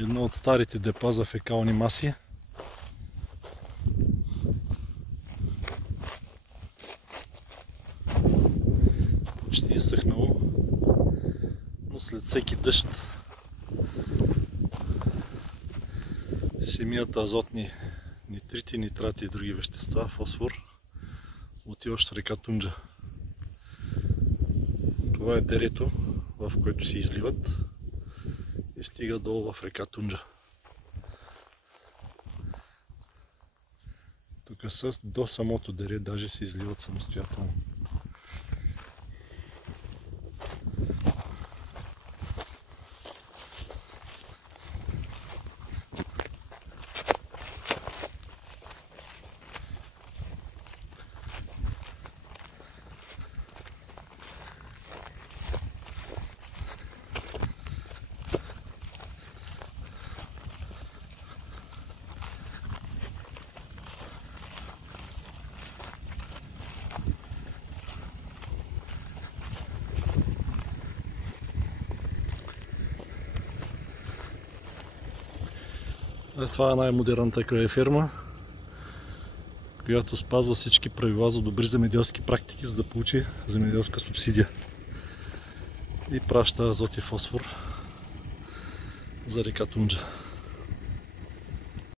Едно от старите депа за фекални маси. Почти изсъхнало, но след всеки дъжд се мият азотни нитрити, нитрати и други вещества, фосфор, отиващ в река Тунджа. Това е дерето, в което се изливат и стига долу в река Тунджа. Тук до самото дере даже се изливат самостоятелно. Това е най-модерната краеферма, която спазва всички правила за добри земеделски практики, за да получи земеделска субсидия. И праща азот и фосфор за река Тунджа.